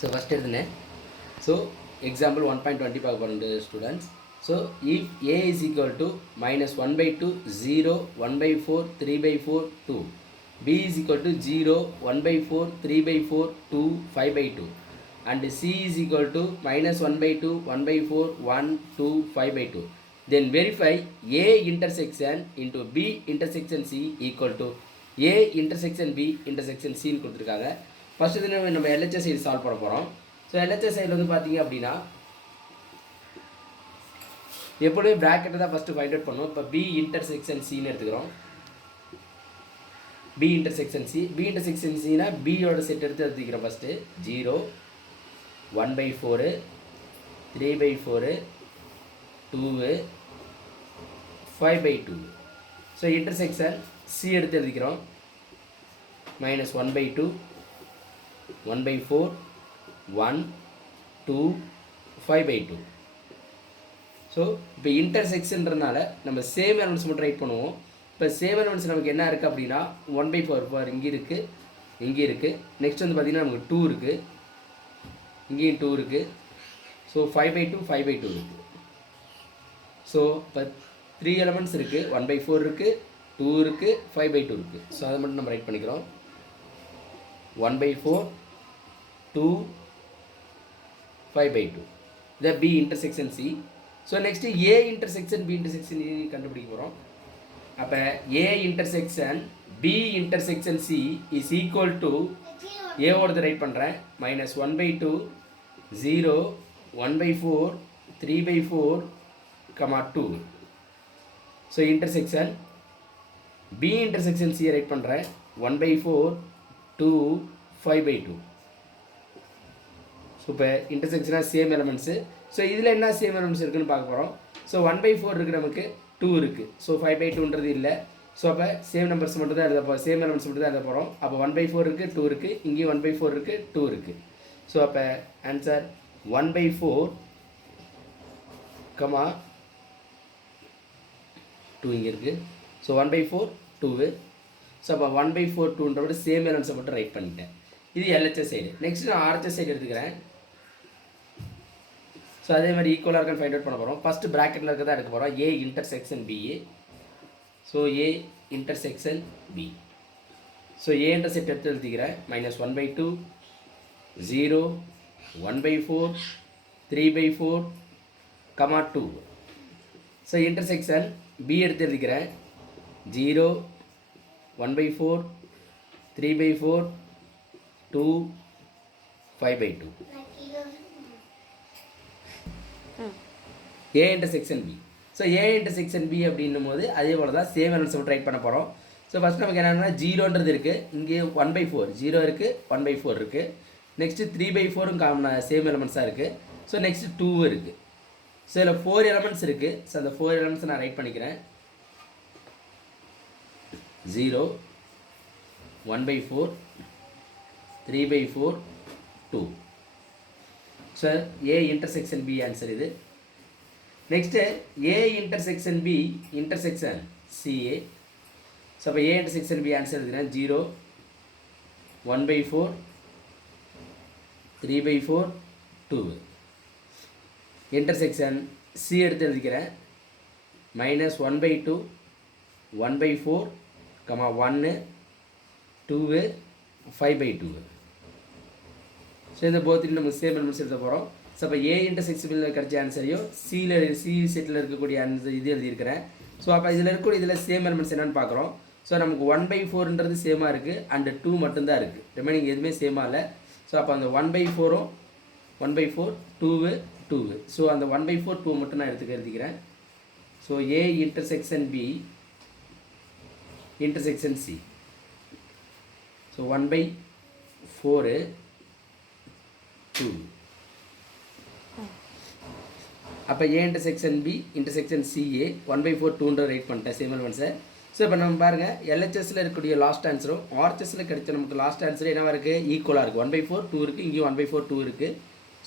So first எழுதுனேன். So example 1.20 பார்க்க போகிற students. So if a is equal to minus 1 by 2 0 1 by 4 3 by 4 2, b is equal to 0 1 by 4 3 by 4 2 5 by 2, and c is equal to minus 1 by 2 1 by 4 1 2 5 by 2, then verify a intersection into b intersection c equal to a intersection b intersection c ன்னு கொடுத்துருக்காங்க. First இது நம்ம LHS side solve பண்ண போகிறோம். So LHS சைடில் வந்து பார்த்தீங்க அப்படின்னா எப்பொழுதுமே ப்ராக்கெட்டை தான் ஃபஸ்ட்டு ஃபைண்ட் அவுட் பண்ணுவோம். இப்போ பி இன்டர்செக்ஷன் சின்னு எடுத்துக்கிறோம். B intersection C, B intersection சினா பியோட செட் எடுத்துக்கிறோம். First 0 1 by 4 3 by 4 2 5 by 2. So intersection C எடுத்து எழுதிக்கிறோம். minus 1 by 2 1 by 4 1 2 5 by 2. So இப்போ இன்டர்செக்ஷன்றனால நம்ம சேம் எலமெண்ட்ஸ் மட்டும் ரைட் பண்ணுவோம். இப்போ சேம் எலமெண்ட்ஸ் நமக்கு என்ன இருக்குது அப்படின்னா 1 by 4 பார் இங்கே இருக்குது, இங்கே இருக்குது. நெக்ஸ்ட் வந்து பார்த்திங்கன்னா நமக்கு 2 இருக்குது, இங்கேயும் 2 இருக்குது. ஸோ 5 by 2 5 by 2 இருக்குது. ஸோ இப்போ 3 எலமெண்ட்ஸ் இருக்குது. 1 by 4 இருக்குது, 2 இருக்குது, 5 by 2 இருக்குது. ஸோ அதை மட்டும் நம்ம ரைட் பண்ணிக்கிறோம். 1 by 4 2 5 by 2. இதை B intersection C. So next A intersection B intersection E கண்டுபிடிக்க போகிறோம். அப்போ A intersection B intersection C is equal to A ஓடது ரைட் பண்ணுறேன். minus 1 by 2 0 1 by 4 3 by 4 2. So intersection B intersection C right பண்ணுறேன். 1 by 4 2 5 by 2. So இப்போ இன்டர்செக்ஷனாக same elements. So இதில் என்ன same elements இருக்குதுன்னு பார்க்க போகிறோம். ஸோ 1 by 4 இருக்குது, நமக்கு 2 இருக்குது. ஸோ 5 by 2ன்றது இல்லை. ஸோ அப்போ சேம் நம்பர்ஸ் மட்டும் தான் எழுத போகிறோம், சேம் எலமெண்ட்ஸ் மட்டும் தான் எழுத போகிறோம். அப்போ 1 by 4 இருக்குது, 2 இருக்குது, இங்கேயும் 1 by 4 இருக்குது, 2 இருக்குது. ஸோ அப்போ ஆன்சர் 1 by 4 2 இங்கே இருக்குது. So 1 by 4 2. ஸோ அப்போ 1 by 4 2ன்றோட சேம் எலமெண்ட்ஸை மட்டும் ரைட் பண்ணிட்டேன். இது LHS சைடு. நெக்ஸ்ட் நான் RHS சைடு எடுத்துக்கிறேன். ஸோ அதே மாதிரி ஈக்குவலாக இருக்கான்னு ஃபைண்ட் அவுட் பண்ண போகிறோம். ஃபஸ்ட்டு ப்ராக்கெட்டில் இருக்க தான் எடுக்க போகிறோம். A intersection B. So A intersection B. So A intersect எடுத்து எழுதிக்கிறேன். minus 1 by 2 0 1 by 4 3 by 4 2. So intersection B எடுத்து எழுதிக்கிறேன். 0 1 by 4 3 by 4 2 5 by 2. A intersection B. So A intersection B அப்படின்னும் போது அதே போல் தான் சேம் எலமெண்ட்ஸ் மட்டும் ரைட் பண்ண போகிறோம். ஸோ ஃபஸ்ட் நமக்கு என்னென்னா 0ன்றது இருக்குது, இங்கே 1 by 4 0 இருக்குது, 1 by 4 இருக்குது. நெக்ஸ்ட்டு 3 by 4ம் காமனாக சேம் எலமெண்ட்ஸாக இருக்குது. ஸோ நெக்ஸ்ட்டு 2 இருக்குது. ஸோ இதில் 4 எலமெண்ட்ஸ் இருக்குது. ஸோ அந்த 4 எலமெண்ட்ஸ் நான் ரைட் பண்ணிக்கிறேன். 0 1 by 4 3 by 4 2. So A intersection B answer இது. Next A intersection B intersection CA. So அப்போ A intersection B ஆன்சர் எழுதுகிறேன். 0 1 by 4 3 by 4 2. இன்டர்செக்ஷன் C எடுத்து எழுதிக்கிறேன். minus 1 by 2 1 by 4 1 2 5 by 2. So இந்த போத்தில் நம்ம சேம் எலமெண்ட்ஸ் எழுத போகிறோம். ஸோ அப்போ A இன்டர்செக்ஷனில் கிடைச்ச ஆன்சரையும் சி செட்டில் இருக்கக்கூடிய ஆன்சர் இது எழுதியிருக்கிறேன். ஸோ அப்போ இதில் இருக்கக்கூடிய இதில் சேம் எலமெண்ட்ஸ் என்னென்னு பார்க்குறோம். ஸோ நமக்கு 1 by 4ன்றது சேமாக இருக்குது, அண்டு 2 மட்டும்தான் இருக்குது, ரிமைனிங் எதுவுமே சேமாக இல்லை. ஸோ அப்போ அந்த 1 by 4ம் 1 by 4 2 2. ஸோ அந்த 1 by 4 2 மட்டும் நான் எழுதிக்கிறேன். So A intersection B intersection C. So 1 by 4 2. அப்போ A intersection B intersection CA 1 by 4 2ன்ற right பண்ணிட்டேன் சேம் எலமெண்ட்ஸை. ஸோ இப்போ நம்ம பாருங்கள் LHSல இருக்கக்கூடிய லாஸ்ட் ஆன்சரும் RHSல கிடைச்ச நமக்கு லாஸ்ட் ஆன்சர் என்னவா இருக்குது, ஈக்குவலாக இருக்குது. 1 by 4 2 இருக்குது, இங்கேயும் 1 by 4 2 இருக்குது.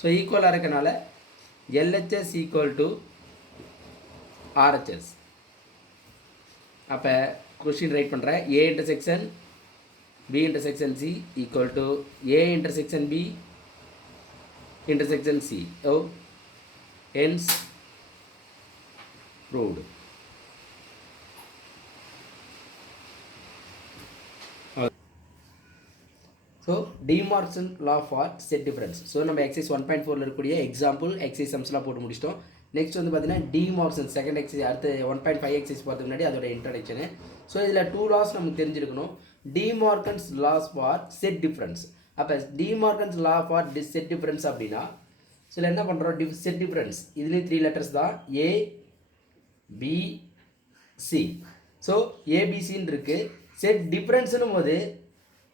ஸோ ஈக்குவலாக இருக்கனால LHS ஈக்குவல் டு RHS. அப்போ கொஸ்டின் ரைட் பண்ணுறேன். A intersection B intersection C equal to A intersection B intersection C. Oh, hence proved. So De Morgan law for set difference. So நம்ம exercise 1.4 இருக்கக்கூடிய example exercise சம்ஸ்லாம் போட்டு முடிச்சிட்டோம். Next வந்து பார்த்தீங்கன்னா De Morgan second exercise, அடுத்து 1.5 exercise பார்த்து முன்னாடி அதோட இன்ட்ரடக்ஷனு. ஸோ இதில் 2 லாஸ் நமக்கு தெரிஞ்சிருக்கணும். De Morgan's laws for set difference. அப்போ De Morgan's law for set difference அப்படின்னா சில என்ன பண்ணுறோம், செட் டிஃபரன்ஸ் இதுலேயும் 3 லெட்டர்ஸ் தான், ஏ பி சி. ஸோ ஏபிசின்னு இருக்குது. செட் டிஃபரன்ஸ்னும் போது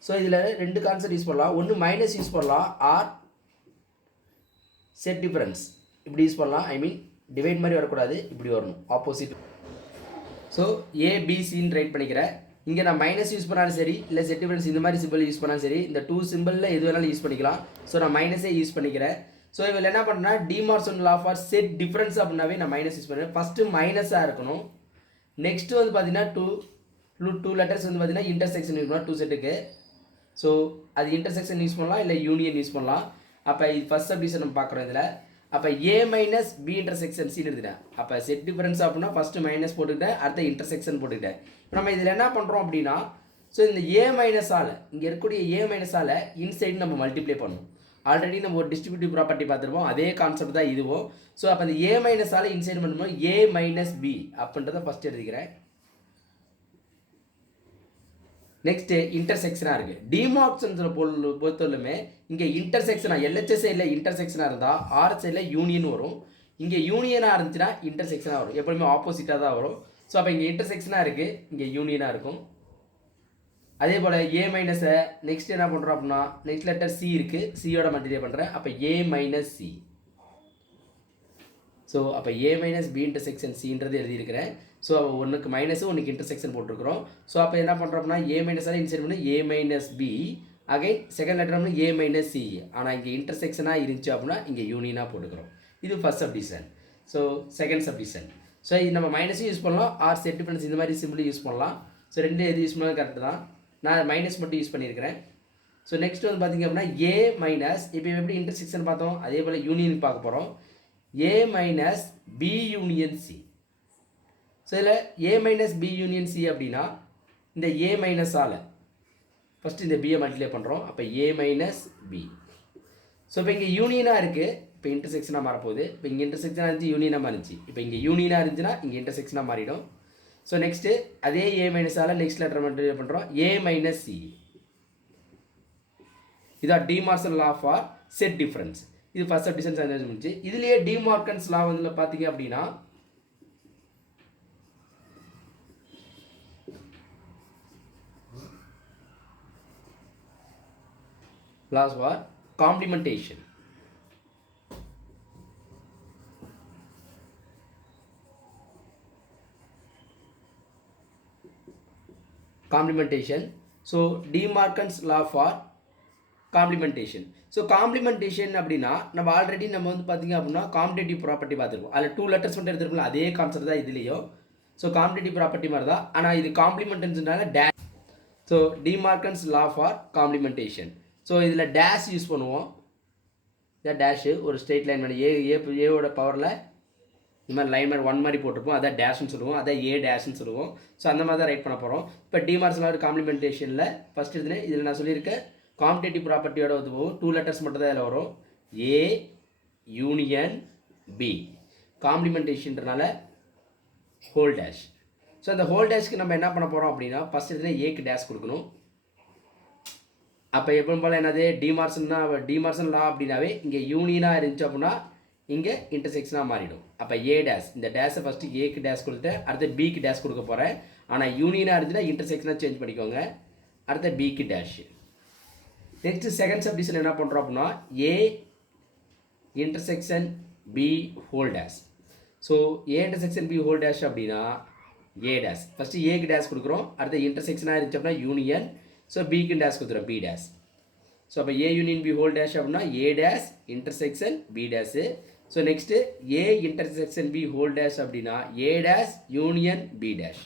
ஸோ இதில் 2 கான்செப்ட் யூஸ் பண்ணலாம். ஒன்று மைனஸ் யூஸ் பண்ணலாம், ஆர் செட் டிஃபரன்ஸ் இப்படி யூஸ் பண்ணலாம். ஐ மீன் டிவைட் மாதிரி வரக்கூடாது, இப்படி வரணும் ஆப்போசிட். ஸோ ஏபிசின்னு ரைட் பண்ணிக்கிறேன். இங்கே நான் மைனஸ் யூஸ் பண்ணாலும் சரி, இல்லை செட் டிஃபரன்ஸ் இந்த மாதிரி சிம்பிள் யூஸ் பண்ணாலும் சரி, இந்த 2 சிம்பிளில் எது வேணாலும் யூஸ் பண்ணிக்கலாம். ஸோ நான் மைனஸே யூஸ் பண்ணிக்கிறேன். ஸோ இதில் என்ன பண்ணேன்னா De Morgan law for set difference அப்படின்னாவே நான் மைனஸ் யூஸ் பண்ணுறேன். ஃபஸ்ட்டு மைனஸாக இருக்கணும். நெக்ஸ்ட்டு வந்து பார்த்தீங்கன்னா டூ லெட்டர்ஸ் வந்து பார்த்தீங்கன்னா இன்டர்செக்ஷன் யூஸ் பண்ணலாம் 2 செட்டுக்கு. ஸோ அது இன்டர்செக்ஷன் யூஸ் பண்ணலாம், இல்லை யூனியன் யூஸ் பண்ணலாம். அப்போ இது ஃபஸ்ட் சப்டிவிஷன் நம்ம பார்க்குறோம் இதில். அப்போ ஏ மைனஸ் பி இன்டர்செக்ஷன் சின்னு எடுத்துட்டேன். அப்போ செட் டிஃபரன்ஸ் அப்படின்னா ஃபஸ்ட்டு மைனஸ் போட்டுக்கிட்டேன், அடுத்த இன்டர்செக்ஷன் போட்டுக்கிட்டேன். இப்போ நம்ம இதில் என்ன பண்ணுறோம் அப்படின்னா, ஸோ இந்த ஏ மைனஸால் இங்கே இருக்கக்கூடிய ஏ மைனஸால் இன்சைடு நம்ம மல்டிப்ளை பண்ணணும். ஆல்ரெடி நம்ம ஒரு டிஸ்ட்ரிபியூட்டிவ் ப்ராப்பர்ட்டி பார்த்துருப்போம், அதே கான்செப்ட் தான் இதுவும். ஸோ அப்போ அந்த ஏ மைனஸால் இன்சைடு பண்ணும்போது ஏ மைனஸ் பி அப்படின்றத ஃபஸ்ட் எழுதிக்கிறேன். நெக்ஸ்ட்டு இன்டர்செக்ஷனாக இருக்குது. டிமார்கன்ஸில் பொறுத்தவரையுமே இங்கே இன்டர்செக்ஷனாக எல்ஹெச்எஸ் சைடில் இன்டர்செக்ஷனாக இருந்தால் ஆர் சைடில் யூனியன் வரும். இங்கே யூனியனாக இருந்துச்சுன்னா இன்டர்செக்ஷனாக வரும். எப்பவுமே ஆப்போசிட்டாக தான் வரும். ஸோ அப்போ இங்கே இன்டர்செக்ஷனாக இருக்குது, இங்கே யூனியனாக இருக்கும். அதே போல் ஏ மைனஸை நெக்ஸ்ட் என்ன பண்ணுறோம் அப்படின்னா, நெக்ஸ்ட் லெட்டர் சி இருக்குது, சியோட மல்டிப்ளை பண்ணுறேன். அப்போ ஏ மைனஸ் சி. ஸோ அப்போ ஏ மைனஸ் பி இன்டர்செக்ஷன் சின்றது எழுதியிருக்கிறேன். ஸோ ஒன்றுக்கு மைனஸு ஒன்றுக்கு இன்டர்செக்ஷன் போட்டிருக்கிறோம். ஸோ அப்போ என்ன பண்ணுறோம்னா ஏ மைனஸால் இன்சைட் பண்ணி A minus B, again second letter வந்து ஏ மைனஸ் சி. ஆனால் இங்கே இன்டர்செக்ஷனாக இருந்துச்சு அப்படின்னா இங்கே யூனியனாக போட்டுக்கிறோம். இது first subdivision. So second subdivision. So இது நம்ம மைனஸும் யூஸ் பண்ணலாம், ஆர் செட் டிஃபரன்ஸ் இந்த மாதிரி சிம்பிளும் யூஸ் பண்ணலாம். ஸோ ரெண்டு எது யூஸ் பண்ணாலும் கரெக்டு தான். நான் மைனஸ் மட்டும் யூஸ் பண்ணியிருக்கிறேன். ஸோ நெக்ஸ்ட் வந்து பார்த்திங்க அப்படின்னா ஏ மைனஸ், இப்போ எப்படி இன்டர்செக்ஷன் பார்த்தோம் அதே போல் யூனியன் பார்க்க போகிறோம். A minus B union C. So இதில் A minus B union C அப்படின்னா இந்த ஏ மைனஸால் ஃபஸ்ட்டு இந்த பியை மல்டிப்ளை பண்ணுறோம். அப்போ ஏ மைனஸ் பி. ஸோ இப்போ இங்கே யூனியனாக இருக்குது, இப்போ இன்டர்செக்ஷனாக மாறப்போகுது. இப்போ இங்கே இன்டர்செக்ஷனாக இருந்துச்சு, யூனியனாக மாறிச்சு. இப்போ இங்கே யூனியனாக இருந்துச்சுன்னா இங்கே இன்டர்செக்ஷனாக மாறிடும். ஸோ நெக்ஸ்ட்டு அதே ஏ மைனஸால் நெக்ஸ்ட் லெட்டர் மல்டிப்ளை பண்ணுறோம், ஏ மைனஸ் சி. இதான் De Morgan law for set difference. இது ஃபர்ஸ்ட் சப்டிவிஷன் இருந்துச்சு. இதுலேயே டிமார்கன்ஸ் லா வந்து பார்த்தீங்க அப்படின்னா laws for complementation. Complementation. So Demarcan's law for complementation. So complementation அப்படின்னா நம்ம ஆல்ரெடி நம்ம வந்து பார்த்திங்க அப்படின்னா காம்படேட்டிவ் ப்ராப்பர்ட்டி பார்த்துருப்போம். அதில் 2 லெட்டர்ஸ் மட்டும் எடுத்துருப்போம், அதே கான்செப்ட் தான் இதுலேயும். ஸோ காம்படேட்டிவ் ப்ராப்பர்ட்டி மாதிரி தான், ஆனால் இது காம்ப்ளிமெண்ட்னால dash. So De Morgan's law for complementation. So இதில் டேஷ் யூஸ் பண்ணுவோம். இதான் டேஷு, ஒரு ஸ்ட்ரெயிட் லைன் மாதிரி ஏவோட பவரில் இந்த மாதிரி லைன் மாதிரி 1 மாதிரி போட்டிருப்போம், அதான் டேஷ்னு சொல்லுவோம், அதான் ஏ டேஷ்னு சொல்லுவோம். ஸோ அந்த மாதிரி தான் ரைட் பண்ண போகிறோம். இப்போ டிமார்கன்ஸ் லா காம்ப்ளிமெண்டேஷனில் ஃபஸ்ட் எடுத்துனேன். இதில் நான் சொல்லியிருக்கேன் காம்படேட்டிவ் ப்ராப்பர்ட்டியோட வந்து போகும். 2 லெட்டர்ஸ் மட்டும் தான் இதில் வரும், ஏ யூனியன் பி. காம்ப்ளிமெண்டேஷன்றனால ஹோல் டேஷ். ஸோ அந்த ஹோல் டேஷ்க்கு நம்ம என்ன பண்ண போகிறோம் அப்படின்னா ஃபஸ்ட் எடுத்துனா ஏக்கு டேஷ் கொடுக்கணும். அப்போ எப்பவும் போல் என்னது டிமார்கன் லா அப்படின்னாவே இங்கே யூனியனாக இருந்துச்சு அப்படின்னா இங்கே இன்டர்செக்ஷனாக மாறிடும். அப்போ ஏ டேஷ், இந்த டேஷை ஃபஸ்ட்டு ஏக்கு டேஷ் கொடுத்து அடுத்த பிக்கு டேஷ் கொடுக்க போகிறேன். ஆனால் யூனியனாக இருந்துச்சுன்னா இன்டர்செக்ஷனாக சேஞ்ச் பண்ணிக்கோங்க, அடுத்த பிக்கு டேஷ். நெக்ஸ்ட்டு செகண்ட் சப்டிவிஷன் என்ன பண்ணுறோம் அப்படின்னா A intersection B whole dash. So A intersection B whole dash அப்படின்னா ஏ டேஷ் ஃபஸ்ட்டு ஏக்கு டேஷ் கொடுக்குறோம், அடுத்த இன்டர்செக்ஷனாக இருந்துச்சு அப்படின்னா யூனியன். ஸோ பிக்கு டேஷ் கொடுத்துரும், பி டேஷ். ஸோ அப்போ A union B whole dash அப்படின்னா A dash intersection B dash. So next A intersection B whole dash அப்படின்னா A dash union B dash.